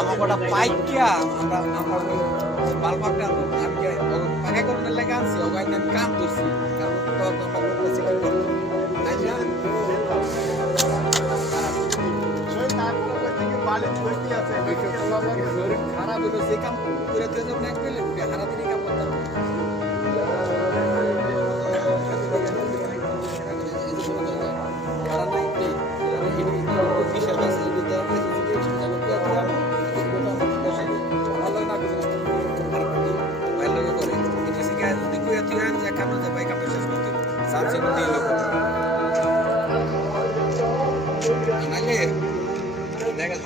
আমার কটা পাইকিয়া আমরা বালবাগটা আমি পাকা করতে লেগে আনছি ওখানে আমি কাম করছি কারণ তো আমরা করতেছি কি করবো খারাপ হলো যে কাম করে যাবো এক পেলে হারা দিনই কাম করতাম দেখা